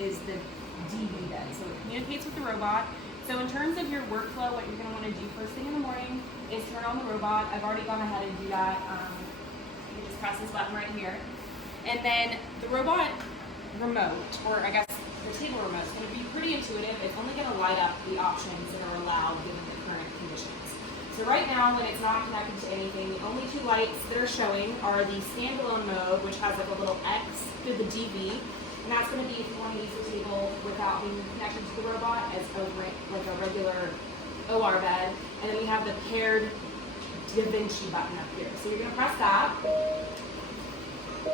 is the DV bed. So it communicates with the robot. So in terms of your workflow, what you're going to want to do first thing in the morning is turn on the robot. I've already gone ahead and do that. You just press this button right here. And then the robot remote, or I guess the table remote, is going to be pretty intuitive. It's only going to light up the options that are allowed given the current conditions. So right now, when it's not connected to anything, the only two lights that are showing are the standalone mode, which has like a little X through the DV, and that's going to be if you want to use the table without being connected to the robot as like a regular OR bed. And then we have the paired Da Vinci button up here. So you're going to press that,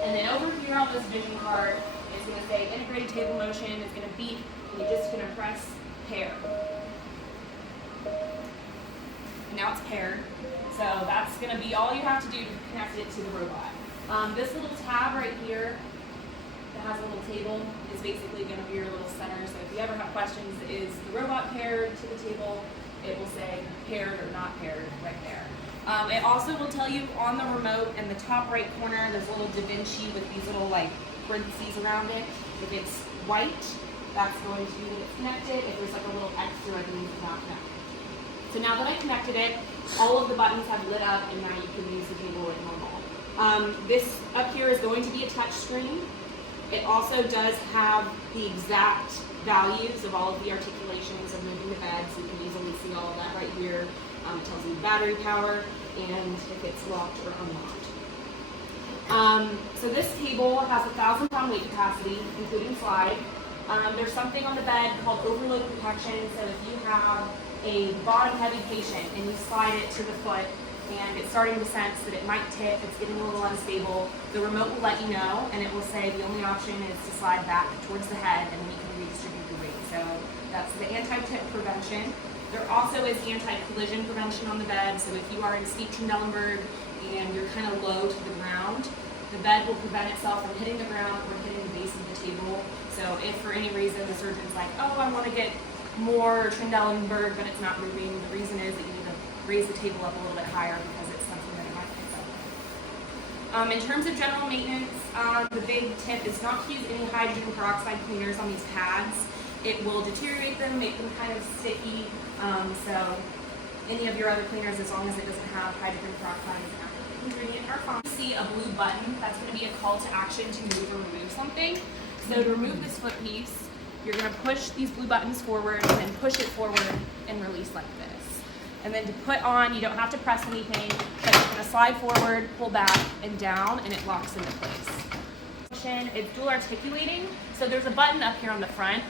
and then over here on this vision card, it's going to say integrated table motion. It's going to beep, and you're just going to press pair. Now it's paired, so that's going to be all you have to do to connect it to the robot. This little tab right here that has a little table is basically going to be your little center, so if you ever have questions, is the robot paired to the table, it will say paired or not paired right there. It also will tell you on the remote in the top right corner, there's a little Da Vinci with these little like parentheses around it. If it's white, that's going to be when it's connected. If there's like a little extra, it means it's not connected. So now that I connected it, all of the buttons have lit up, and now you can use the table like normal. This up here is going to be a touch screen. It also does have the exact values of all of the articulations of moving the bed, so you can easily see all of that right here. It tells you battery power and if it's locked or unlocked. So this table has 1,000-pound weight capacity, including slide. There's something on the bed called overload protection, so if you have a bottom-heavy patient and you slide it to the foot and it's starting to sense that it might tip, it's getting a little unstable, the remote will let you know, and it will say the only option is to slide back towards the head, and then you can redistribute the weight. So that's the anti-tip prevention. There also is anti-collision prevention on the bed, so if you are in steep Trendelenburg and you're kind of low to the ground, the bed will prevent itself from hitting the ground or hitting the base of the table. So if for any reason the surgeon's like, oh, I want to get more Trendelenburg, but it's not moving, the reason is that you need to raise the table up a little bit higher because it's something that it might pick up. In terms of general maintenance, the big tip is not to use any hydrogen peroxide cleaners on these pads. It will deteriorate them, make them kind of sticky. So any of your other cleaners, as long as it doesn't have hydrogen peroxide as an active ingredient, are fine. You see a blue button, that's going to be a call to action to move or remove something. So to remove this foot piece, you're going to push these blue buttons forward and then push it forward and release like this. And then to put on, you don't have to press anything, but you're going to slide forward, pull back, and down, and it locks into place. It's dual articulating, so there's a button up here on the front,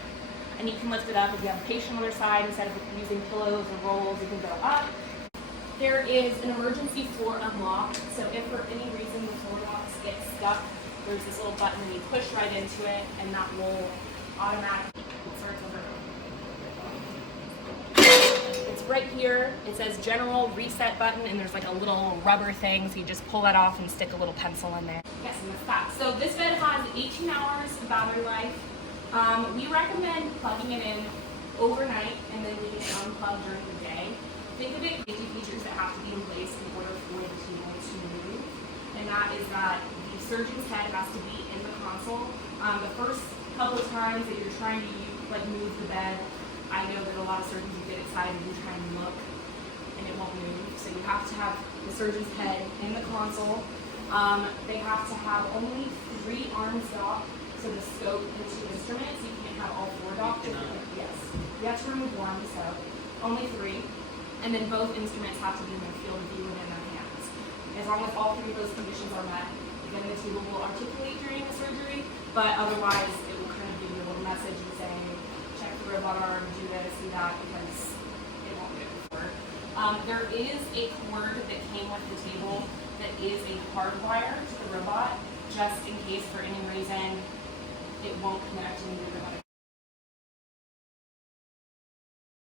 and you can lift it up if you have a patient on their side. Instead of using pillows or rolls, you can go up. There is an emergency floor unlock, so if for any reason the floor locks get stuck, there's this little button and you push right into it, and that will automatically start over. It's right here. It says general reset button, and there's like a little rubber thing, so you just pull that off and stick a little pencil in there. Yes, and that's that. So this bed has 18 hours of battery life. We recommend plugging it in overnight and then leaving it unplugged during the day. Think of it as safety features that have to be in place in order for the table to move, and that is that the surgeon's head has to be in the console. The first couple of times that you're trying to move the bed, I know that a lot of surgeons get excited and try and look, and it won't move. So you have to have the surgeon's head in the console. They have to have only 3 arms docked, so the scope and 2 instruments. You can't have all 4 docked. Yes, you have to remove 1, so only 3. And then both instruments have to be in their field of view and in their hands. As long as all 3 of those conditions are met, then the table will articulate during the surgery, but otherwise it will kind of give you a little message and saying, check the robot arm, do this, do that, because it won't get before. There is a cord that came with the table that is a hard wire to the robot, just in case for any reason it won't connect and you're going to